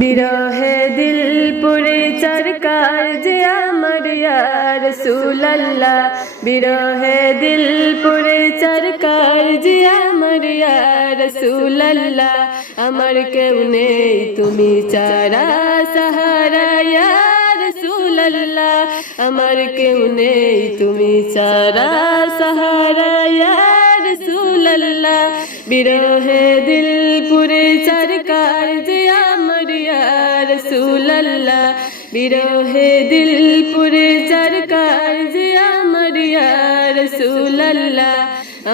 বিরহে দিল পুরে চরকার যে আমার ইয়া রাসূলুল্লাহ, বিরহে দিল পুরে চরকার যে আমার ইয়া রাসূলুল্লাহ। আমার কেউ নেই তুমি ছাড়া সাহারা ইয়া রাসূলুল্লাহ, আমার কেউ নেই তুমি ছাড়া সাহারা ইয়া রাসূলুল্লাহ। বিরহে দিল পুরে চরকার যে আমার ইয়া রাসূলুল্লাহ, বিরহে দিল পুরে চরকার যে আমার ইয়া রাসূলুল্লাহ।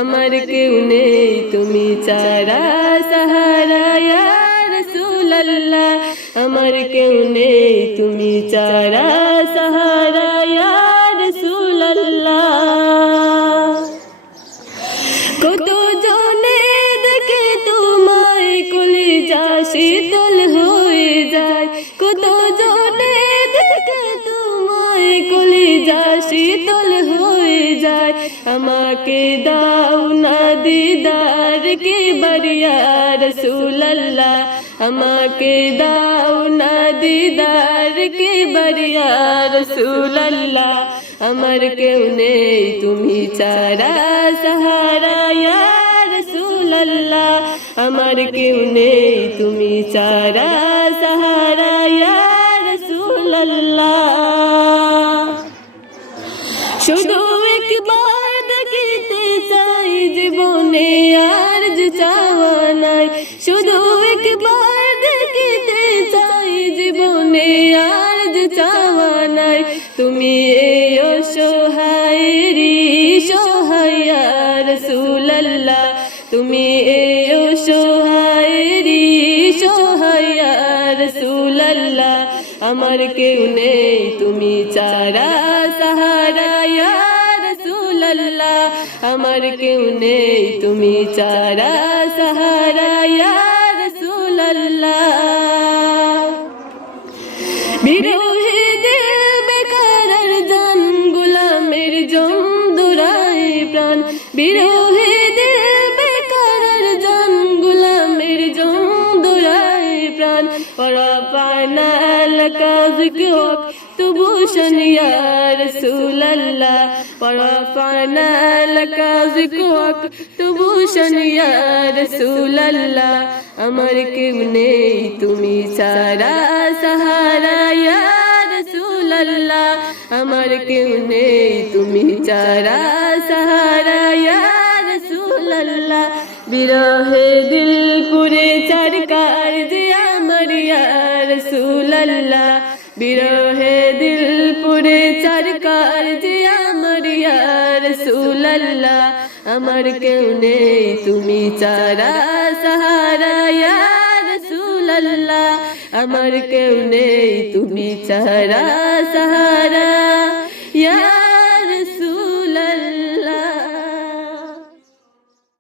আমার কেউ নেই তুমি ছাড়া সাহারা ইয়া রাসূলুল্লাহ, আমার কেউ নেই তুমি ছাড়া সাহারা ইয়া রাসূলুল্লাহ। কত জনে দেখে তোমায় কলিজা শীতল হয়ে যায়, কত জনে দেখে তোমায় কলিজা শীতল হয়ে যায়। আমাকে দাও না দিদার কে বারিয়া রাসূলুল্লাহ, আমাকে দাও না দিদার কে বারিয়া রাসূলুল্লাহ। আমার কেউ নেই তুমি ছাড়া সাহারা ইয়া রাসূলুল্লাহ, আমার কেউ নেই তুমি ছাড়া সাহারা ইয়া রাসূলুল্লাহ। শুধু একবার দেখিতে চাই জীবনে আর যে চাওয়া নাই, শুধু একবার দেখিতে চাই জীবনে আর যে চাওয়া নাই। তুমি এই অসহায়েরই সহায় ইয়া রাসূলুল্লাহ, তুমি এই অসহায়েরই সহায় ইয়া রাসূলুল্লাহ। আমার কেউ নেই তুমি ছাড়া সাহারা ইয়া রাসূলুল্লাহ, আমার কেউ নেই তুমি ছাড়া সাহারা ইয়া রাসূলুল্লাহ। বিরহে দিল বেকারার জান গোলামের জম দুরায় প্রাণ, বিরহে দিল বেকারার জান গোলামের জম দুরায় প্রাণ। ওরাফানা লাকা যিকরাক তুবুশন ইয়া রাসূলুল্লাহ, ওরাফানা লাকা যিকরাক তুবুশন ইয়া রাসূলুল্লাহ। আমার কেউ নেই তুমি ছাড়া সাহারা ইয়া রাসূলুল্লাহ, আমার কেউ নেই তুমি ছাড়া সাহারা ইয়া রাসূলুল্লাহ। বিরহে দিল পুরে চরকার যে আমার ইয়া রাসূলুল্লাহ, বিরহে দিল পুরে চরকার যে আমার ইয়া রাসূলুল্লাহ। আমার কেউ নেই তুমি ছাড়া সাহারা ইয়া রাসূলুল্লাহ, আমার কেউ নেই তুমি ছাড়া সাহারা